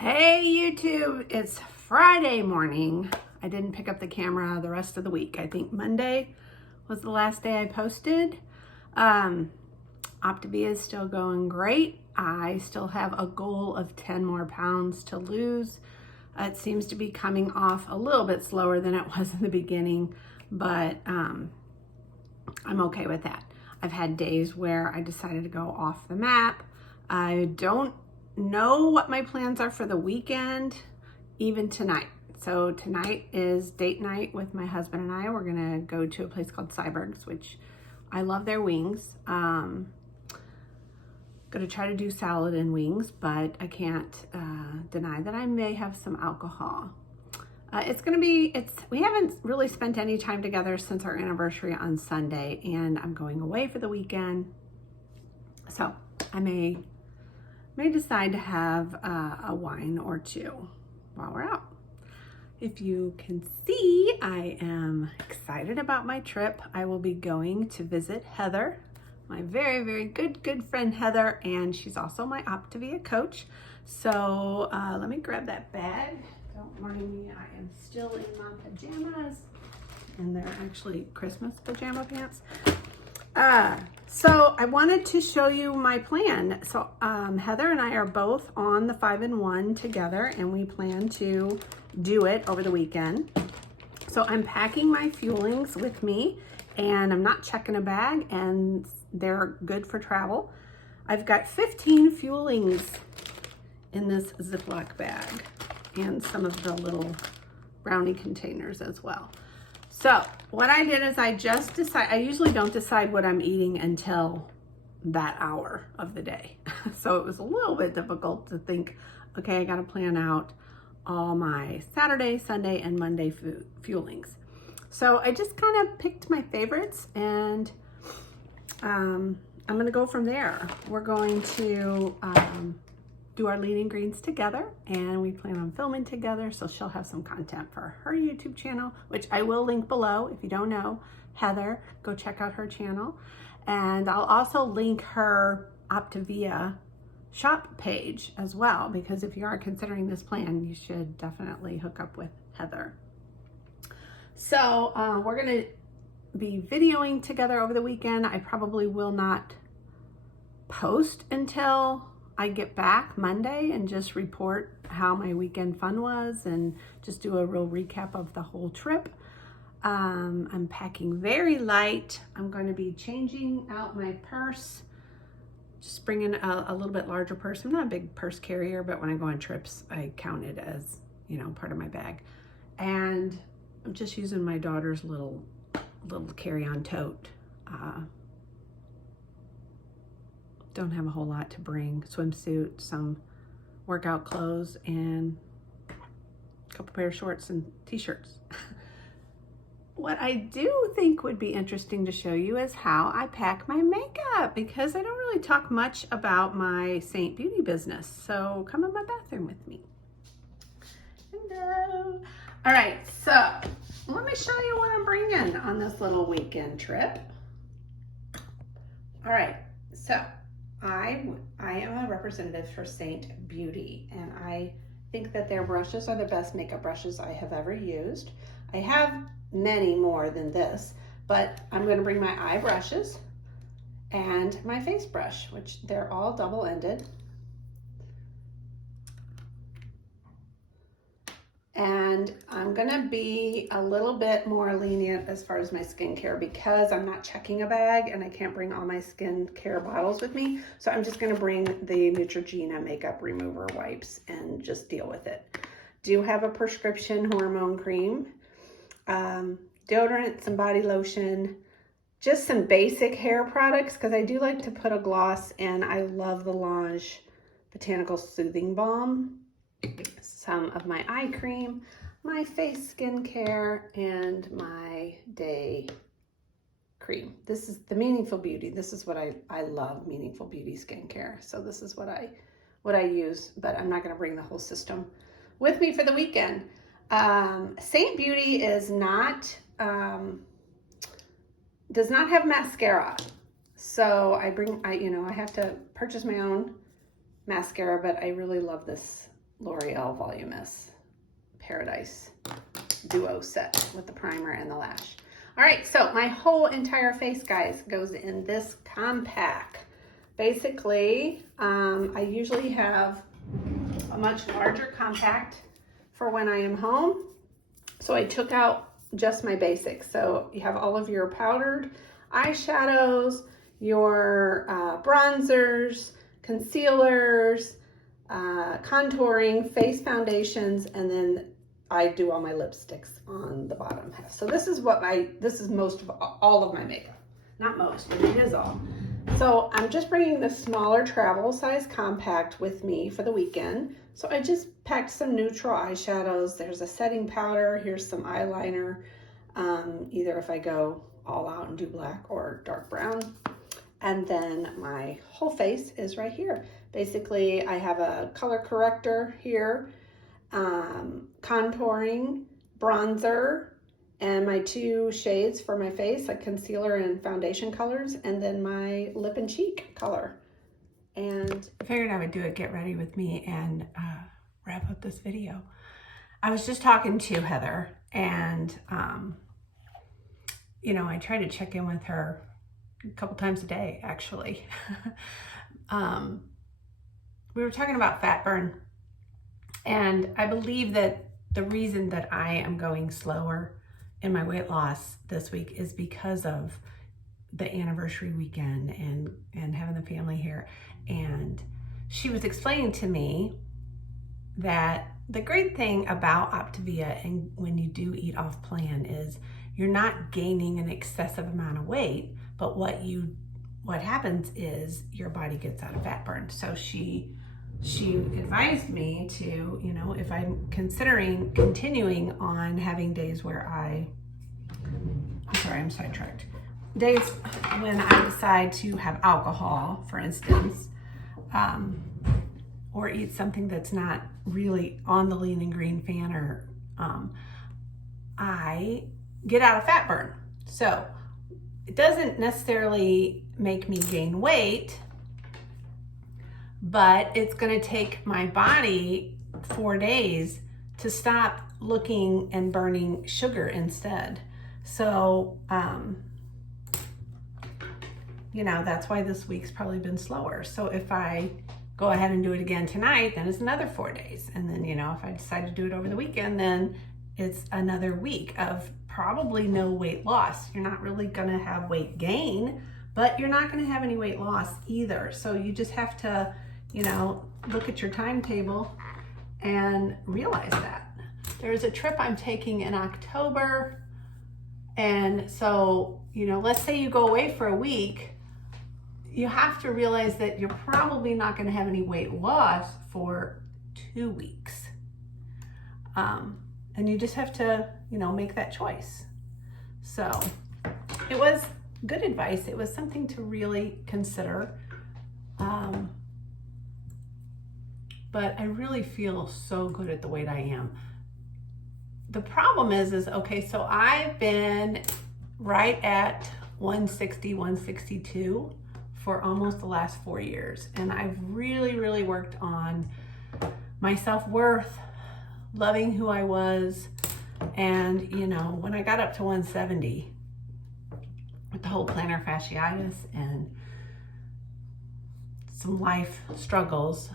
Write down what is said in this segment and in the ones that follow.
Hey YouTube, it's Friday morning. I didn't pick up the camera the rest of the week. I think Monday was the last day I posted. Optavia is still going great. I still have a goal of 10 more pounds to lose. It seems to be coming off a little bit slower than it was in the beginning, but I'm okay with that. I've had days where I decided to go off the map. I don't know what my plans are for the weekend, even tonight. So tonight is date night with my husband and I. We're gonna go to a place called Cyberg's, which I love their wings. Gonna try to do salad and wings, but I can't deny that I may have some alcohol. We haven't really spent any time together since our anniversary on Sunday, and I'm going away for the weekend. So I may decide to have a wine or two while we're out. If you can see, I am excited about my trip. I will be going to visit Heather, my very, very good friend Heather, and she's also my Optavia coach. So let me grab that bag. Don't mind me, I am still in my pajamas, and they're actually Christmas pajama pants. So I wanted to show you my plan. So Heather and I are both on the 5-in-1 together, and we plan to do it over the weekend. So I'm packing my fuelings with me, and I'm not checking a bag, and they're good for travel. I've got 15 fuelings in this Ziploc bag and some of the little brownie containers as well. So what I did is I usually don't decide what I'm eating until that hour of the day. So it was a little bit difficult to think, okay, I got to plan out all my Saturday, Sunday, and Monday fuelings. So I just kind of picked my favorites, and I'm going to go from there. We're going to do our lean and greens together, and we plan on filming together, so she'll have some content for her YouTube channel, which I will link below. If you don't know Heather, go check out her channel, and I'll also link her Optavia shop page as well, because if you are considering this plan, you should definitely hook up with Heather. So we're gonna be videoing together over the weekend. I probably will not post until I get back Monday and just report how my weekend fun was and just do a real recap of the whole trip. I'm packing very light. I'm going to be changing out my purse, just bringing a little bit larger purse. I'm not a big purse carrier, but when I go on trips, I count it as, you know, part of my bag. And I'm just using my daughter's little carry-on tote. Don't have a whole lot to bring. Swimsuit, some workout clothes, and a couple pair of shorts and t-shirts. What I do think would be interesting to show you is how I pack my makeup, because I don't really talk much about my Seint Beauty business. So come in my bathroom with me. Hello. All right, so let me show you what I'm bringing on this little weekend trip. All right, so I am a representative for Seint Beauty, and I think that their brushes are the best makeup brushes I have ever used. I have many more than this, but I'm going to bring my eye brushes and my face brush, which they're all double-ended. And I'm gonna be a little bit more lenient as far as my skincare, because I'm not checking a bag and I can't bring all my skincare bottles with me. So I'm just gonna bring the Neutrogena makeup remover wipes and just deal with it. Do have a prescription hormone cream, deodorant, some body lotion, just some basic hair products, because I do like to put a gloss, and I love the Lange Botanical Soothing Balm. Some of my eye cream, my face skincare, and my day cream. This is the Meaningful Beauty. This is what I love, Meaningful Beauty skincare. So this is what I use, but I'm not going to bring the whole system with me for the weekend. Seint Beauty is not does not have mascara, so I have to purchase my own mascara, but I really love this L'Oreal Voluminous Paradise Duo set with the primer and the lash. All right, so my whole entire face, guys, goes in this compact. Basically, I usually have a much larger compact for when I am home. So I took out just my basics. So you have all of your powdered eyeshadows, your bronzers, concealers, contouring, face foundations, and then I do all my lipsticks on the bottom half. So this is most of all of my makeup. Not most, but it is all. So I'm just bringing the smaller travel size compact with me for the weekend. So I just packed some neutral eyeshadows. There's a setting powder. Here's some eyeliner. Either if I go all out and do black or dark brown. And then my whole face is right here. Basically, I have a color corrector here, contouring, bronzer, and my two shades for my face, like concealer and foundation colors, and then my lip and cheek color. And I figured I would do a get ready with me and wrap up this video. I was just talking to Heather, and you know, I try to check in with her a couple times a day, actually. We were talking about fat burn, and I believe that the reason that I am going slower in my weight loss this week is because of the anniversary weekend and having the family here. And she was explaining to me that the great thing about Optavia and when you do eat off plan is you're not gaining an excessive amount of weight, but what happens is your body gets out of fat burn. So she advised me to, you know, if I'm considering continuing on having days where I'm sidetracked. Days when I decide to have alcohol, for instance, or eat something that's not really on the lean and green fan, or I get out of fat burn. So it doesn't necessarily make me gain weight, but it's going to take my body 4 days to stop looking and burning sugar instead. So, you know, that's why this week's probably been slower. So if I go ahead and do it again tonight, then it's another 4 days. And then, you know, if I decide to do it over the weekend, then it's another week of probably no weight loss. You're not really going to have weight gain, but you're not going to have any weight loss either. So you just have to, you know, look at your timetable and realize that. There's a trip I'm taking in October. And so, you know, let's say you go away for a week, you have to realize that you're probably not going to have any weight loss for 2 weeks. And you just have to, you know, make that choice. So it was good advice. It was something to really consider. But I really feel so good at the weight I am. The problem is okay, so I've been right at 160, 162 for almost the last 4 years. And I've really, really worked on my self-worth, loving who I was. And, you know, when I got up to 170 with the whole plantar fasciitis and some life struggles,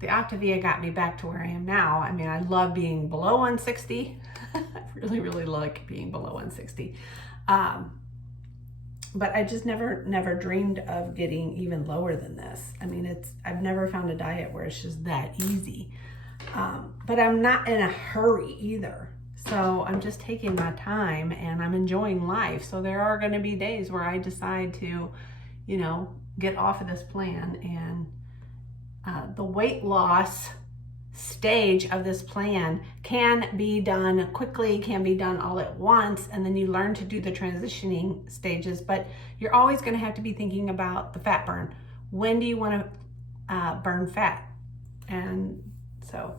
the Optavia got me back to where I am now. I mean, I love being below 160. I really, really like being below 160. But I just never dreamed of getting even lower than this. I mean, I've never found a diet where it's just that easy. But I'm not in a hurry either. So I'm just taking my time and I'm enjoying life. So there are going to be days where I decide to, you know, get off of this plan, and the weight loss stage of this plan can be done quickly, can be done all at once, and then you learn to do the transitioning stages. But you're always going to have to be thinking about the fat burn. When do you want to burn fat? And so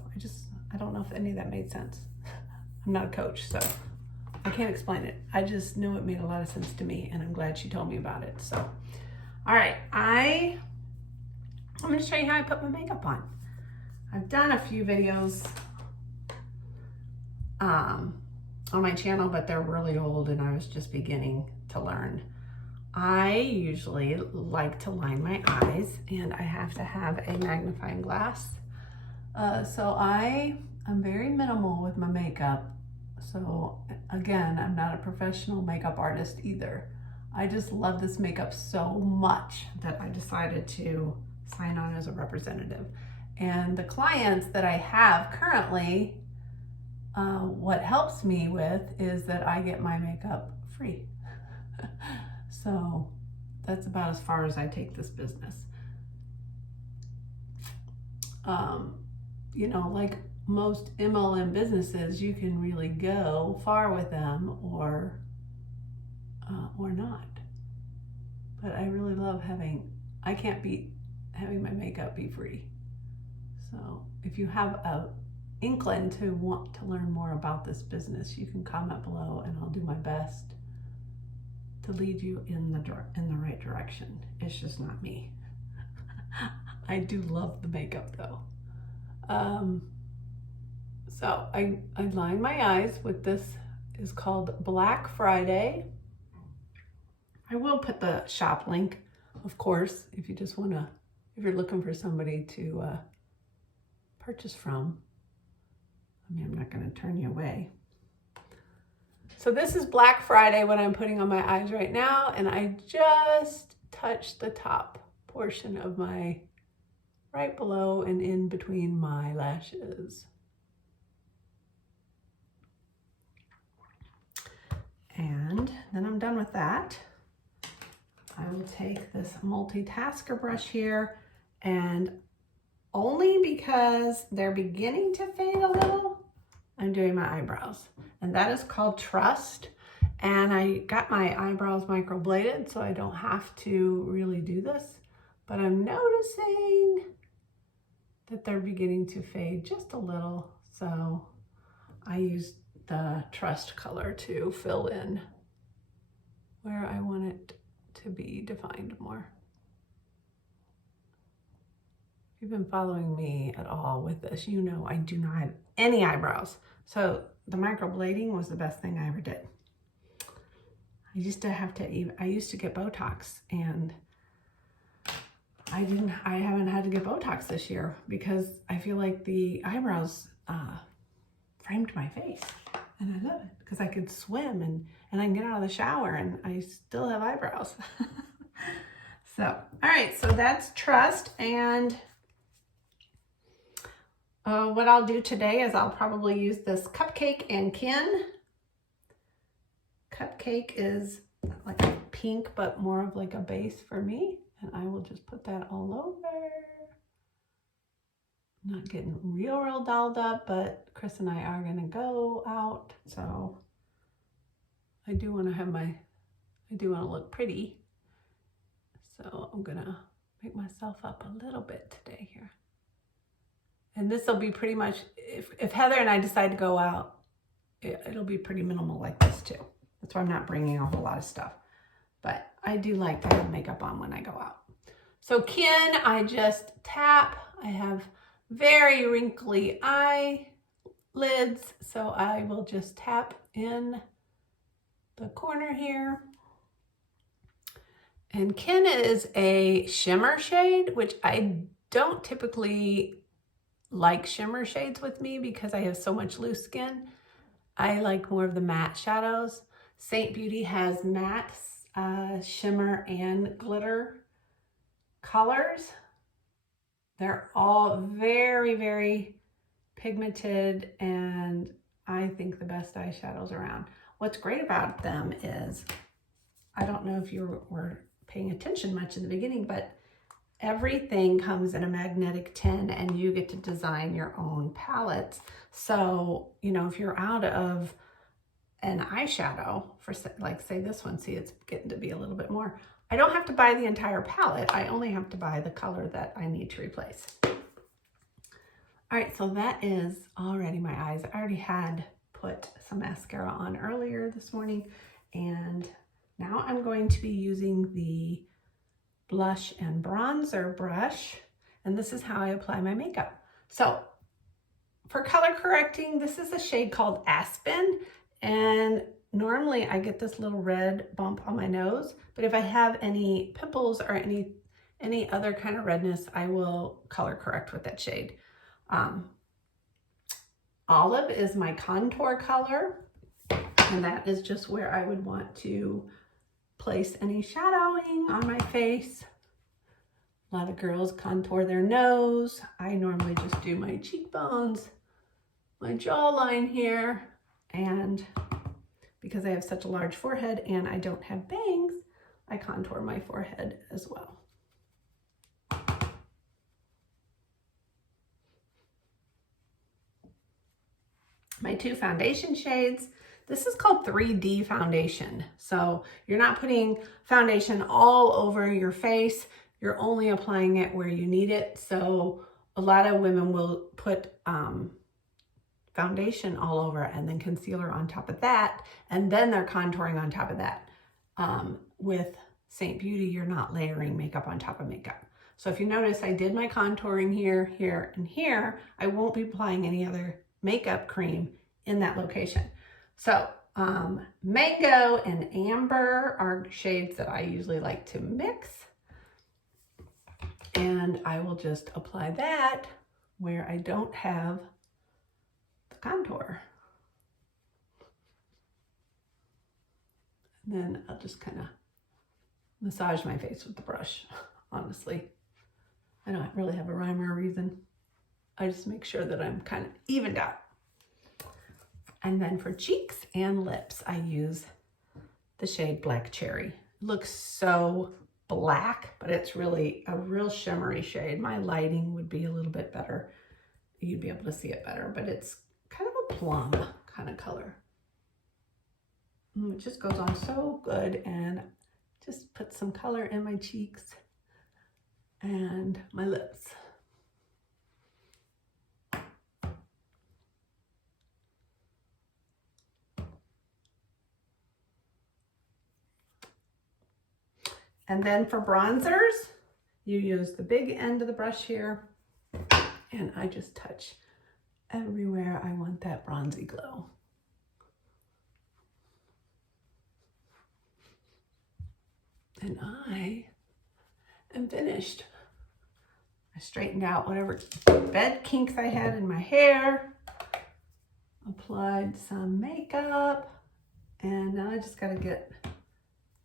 I don't know if any of that made sense. I'm not a coach, so I can't explain it. I just knew it made a lot of sense to me, and I'm glad she told me about it. So, all right, I'm going to show you how I put my makeup on. I've done a few videos on my channel, but they're really old and I was just beginning to learn. I usually like to line my eyes and I have to have a magnifying glass. So I am very minimal with my makeup. So again, I'm not a professional makeup artist either. I just love this makeup so much that I decided to sign on as a representative. And the clients that I have currently, what helps me with is that I get my makeup free. So that's about as far as I take this business. You know, like most MLM businesses, you can really go far with them or not. But I really love I can't beat having my makeup be free. So if you have a inkling to want to learn more about this business, you can comment below and I'll do my best to lead you in the right direction. It's just not me. I do love the makeup though. So I line my eyes with this, is called Black Friday. I will put the shop link, of course, if you just want to, if you're looking for somebody to purchase from. I mean, I'm not going to turn you away. So this is Black Friday, what I'm putting on my eyes right now, and I just touched the top portion of my, right below and in between my lashes. And then I'm done with that. I will take this multitasker brush here, and only because they're beginning to fade a little, I'm doing my eyebrows. And that is called Trust. And I got my eyebrows microbladed, so I don't have to really do this. But I'm noticing that they're beginning to fade just a little. So I used the Trust color to fill in where I want it to be defined more. If you've been following me at all with this, you know I do not have any eyebrows. So the microblading was the best thing I ever did. I used to get Botox, and I haven't had to get Botox this year because I feel like the eyebrows framed my face, and I love it because I could swim and I can get out of the shower and I still have eyebrows. So, all right, so that's Trust. And what I'll do today is I'll probably use this Cupcake and Kin. Cupcake is like a pink, but more of like a base for me. And I will just put that all over. Not getting real dolled up, but Chris and I are gonna go out. So I do wanna look pretty. So I'm gonna make myself up a little bit today here. And this will be pretty much, if Heather and I decide to go out, it'll be pretty minimal like this too. That's why I'm not bringing a whole lot of stuff. But I do like to have makeup on when I go out. So Kin, I just tap. I have very wrinkly eyelids, so I will just tap in the corner here. And Kin is a shimmer shade, which I don't typically like shimmer shades with me because I have so much loose skin. I like more of the matte shadows. Seint Beauty has matte, shimmer, and glitter colors. They're all very, very pigmented, and I think the best eyeshadows around. What's great about them is, I don't know if you were paying attention much in the beginning, but everything comes in a magnetic tin and you get to design your own palettes. So, you know, if you're out of an eyeshadow for, like, say this one, see, it's getting to be a little bit more. I don't have to buy the entire palette. I only have to buy the color that I need to replace. All right, so that is already my eyes. I already had put some mascara on earlier this morning, and now I'm going to be using the blush and bronzer brush, and this is how I apply my makeup. So for color correcting, this is a shade called Aspen, and normally I get this little red bump on my nose, but if I have any pimples or any other kind of redness, I will color correct with that shade. Olive is my contour color, and that is just where I would want to place any shadowing on my face. A lot of girls contour their nose. I normally just do my cheekbones, my jawline here, and because I have such a large forehead and I don't have bangs, I contour my forehead as well. My two foundation shades. This is called 3D foundation. So you're not putting foundation all over your face. You're only applying it where you need it. So a lot of women will put foundation all over and then concealer on top of that. And then they're contouring on top of that. With Seint Beauty, you're not layering makeup on top of makeup. So if you notice, I did my contouring here, here, and here. I won't be applying any other makeup cream in that location. So Mango and Amber are shades that I usually like to mix. And I will just apply that where I don't have the contour. And then I'll just kind of massage my face with the brush, honestly. I don't really have a rhyme or a reason. I just make sure that I'm kind of evened out. And then for cheeks and lips, I use the shade Black Cherry. It looks so black, but it's really a real shimmery shade. My lighting would be a little bit better. You'd be able to see it better, but it's kind of a plum kind of color. It just goes on so good, and just put some color in my cheeks and my lips. And then for bronzers, you use the big end of the brush here, and I just touch everywhere I want that bronzy glow. And I am finished. I straightened out whatever bed kinks I had in my hair, applied some makeup, and now I just gotta get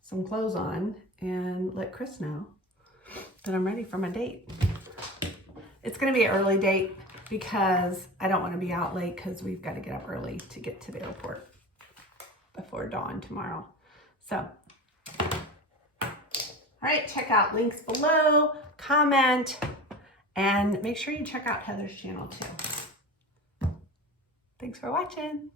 some clothes on and let Chris know that I'm ready for my date. It's gonna be an early date because I don't wanna be out late because we've gotta get up early to get to the airport before dawn tomorrow. So, all right, check out links below, comment, and make sure you check out Heather's channel too. Thanks for watching.